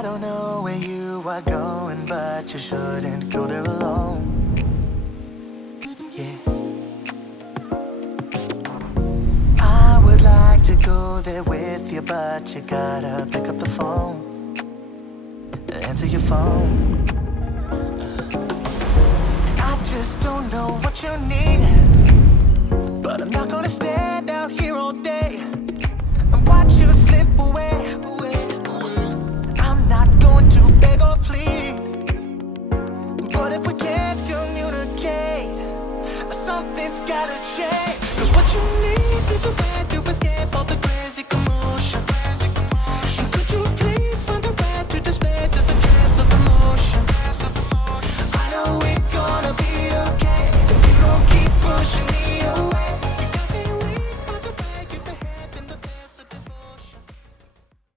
I don't know where you are going, but you shouldn't go there alone. Yeah. I would like to go there with you, but you gotta pick up the phone. Answer your phone. I just don't know what you need, but I'm not gonna stay.